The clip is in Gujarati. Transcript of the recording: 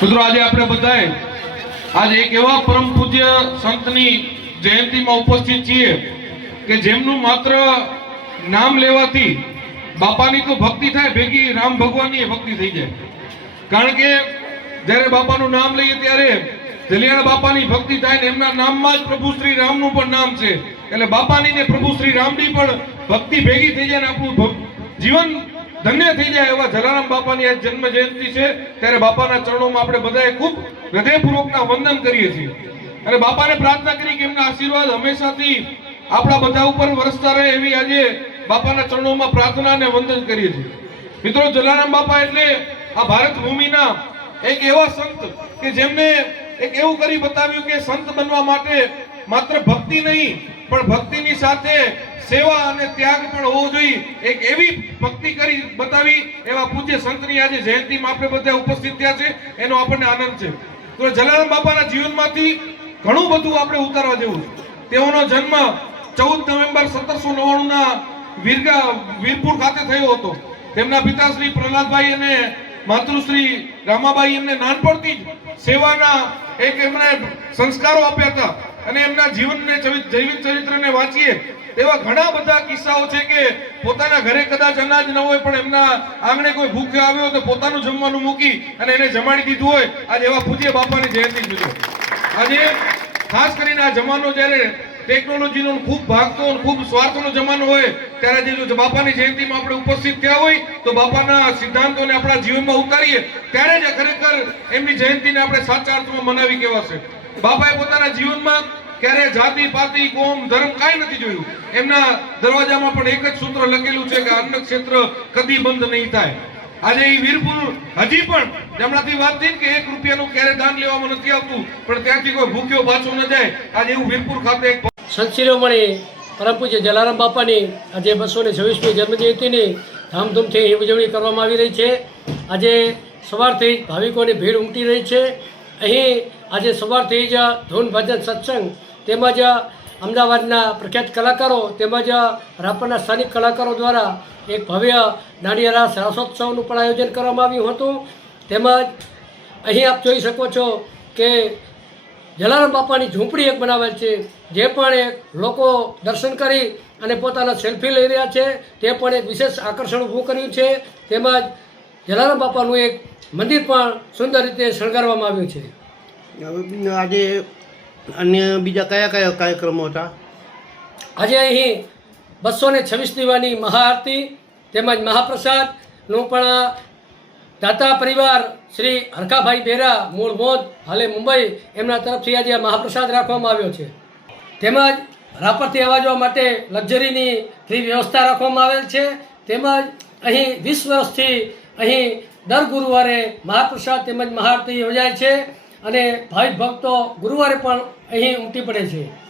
મિત્રો આજે આપણે બધાએ આજે એક એવા પરમ પૂજ્ય સંતની જયંતિમાં ઉપસ્થિત છીએ કે જેમનું માત્ર નામ લેવાથી બાપાની તો ભક્તિ થાય, ભેગી રામ ભગવાનની ભક્તિ થઈ જાય। કારણ કે જ્યારે બાપાનું નામ લઈએ ત્યારે જલિયાણા બાપાની ભક્તિ થાય ને એમના નામમાં જ પ્રભુ શ્રી રામનું પણ નામ છે, એટલે બાપાની ને પ્રભુ શ્રી રામની પણ ભક્તિ ભેગી થઈ જાય ને આપણું જીવન ધન્ય થઈ જાય। એવા જલારામ બાપાની આજ જન્મ જયંતિ છે ત્યારે બાપાના ચરણોમાં આપણે બધાએ ખૂબ હૃદયપૂર્વકના વંદન કરીએ છીએ અને બાપાને પ્રાર્થના કરી કે એમના આશીર્વાદ હંમેશાથી આપણા બધા ઉપર વરસતા રહે એવી આજે બાપાના ચરણોમાં પ્રાર્થના અને વંદન કરીએ છીએ। મિત્રો, જલારામ બાપા એટલે આ ભારત ભૂમિના એક એવા સંત કે જેમને એક એવું કરી બતાવ્યું કે સંત બનવા માટે માત્ર ભક્તિ નહીં પણ ભક્તિની સાથે સેવા અને ત્યાગ પણ હોવો જોઈએ, એક એવી ભક્તિ કરી બતાવી એવા પૂજ્ય સંતની આજે જયંતિમાં આપણે બધા ઉપસ્થિત થયા છે, એનો આપણને આનંદ છે। તો જલારામ બાપાના જીવનમાંથી ઘણું બધું આપણે ઉતારવા જેવું છે। તેઓનો જન્મ 14 નવેમ્બર 1799 વીરપુર ખાતે થયો હતો। તેમના પિતા શ્રી પ્રહલાદભાઈ અને માતૃશ્રી રામાબાઈ એમને નાનપણથી જ સેવાના એક એમને સંસ્કારો આપ્યા હતા અને એમના જીવનને જૈવિક ચરિત્રને વાંચીએ એવા ઘણા બધા કિસ્સાઓ છે કે પોતાના ઘરે કદાચ અનાજ ન હોય પણ એમના આંગણે કોઈ ભૂખ્યો આવ્યો તો પોતાનું જમવાનું મૂકી અને એને જમાડી દીધું હોય। આજે એવા પૂજ્ય બાપાની જયંતિ છે। આજે ખાસ કરીને આ જમાનો જ્યારે ટેકનોલોજીનો ખૂબ ભાગતો ખૂબ સ્વાર્થનો જમાનો હોય ત્યારે જો બાપાની જયંતિમાં આપણે ઉપસ્થિત થયા હોય તો બાપાના સિદ્ધાંતોને આપણા જીવનમાં ઉતારીએ ત્યારે જ ખરેખર એમની જયંતિને આપણે સાચા અર્થમાં મનાવી કહેવાશે। બાપાએ પોતાના જીવનમાં ક્યારે જાતિ પાતિ કોમ ધર્મ કાંઈ નથી જોયું। એમના દરવાજામાં પણ એક જ સૂત્ર લખેલું છે કે અન્ન ક્ષેત્ર કદી બંધ નહીં થાય। આજે એ વીરપુર હજી પણ હમણાંથી વાત થઈ કે 1 રૂપિયાનું ક્યારે દાન લેવામાં નથી આવતું પણ ત્યાંથી કોઈ ભૂખ્યો પાછો ન જાય। આજે એવું વીરપુર ખાતે એક સંત શિરોમણી પરમ પૂજ્ય જલારામ બાપાની આજે 226મી જન્મજયંતિની ધામધૂમથી ઉજવણી કરવામાં આવી રહી છે। આજે સવારથી જ ભાવિકોની ભીડ ઉમટી રહી છે। અહીં આજે સવારથી જ ધૂન ભજન સત્સંગ તેમજ અમદાવાદના પ્રખ્યાત કલાકારો તેમજ રાપરના સ્થાનિક કલાકારો દ્વારા એક ભવ્ય દાંડિયા રાસ રાસોત્સવનું પણ આયોજન કરવામાં આવ્યું હતું। તેમજ અહીં આપ જોઈ શકો છો કે જલારામ બાપાની ઝૂંપડી એક બનાવેલ છે, જે પણ એક લોકો દર્શન કરી અને પોતાના સેલ્ફી લઈ રહ્યા છે તે પણ એક વિશેષ આકર્ષણ ઊભું કર્યું છે। તેમજ જલારામ બાપાનું એક મંદિર પણ સુંદર રીતે શણગારવામાં આવ્યું છે। આજે અન્ય બીજા કયા કયા કાર્યક્રમો હતા? આજે અહીં 226મી મહાઆરતી તેમજ મહાપ્રસાદનું પણ દાતા પરિવાર શ્રી હરખાભાઈ બેરા મૂળ મોદ હાલે મુંબઈ એમના તરફથી આજે મહાપ્રસાદ રાખવામાં આવ્યો છે। તેમજ રાપરથી આવવા જવા માટે લક્ઝરીની ફ્રી વ્યવસ્થા રાખવામાં આવેલ છે। તેમજ અહીં 20 વર્ષથી અહીં દર ગુરુવારે મહાપ્રસાદ તેમજ મહાઆરતી યોજાય છે અને ભાવિક ભક્તો ગુરુવારે પણ અહીં ઉમટી પડે છે।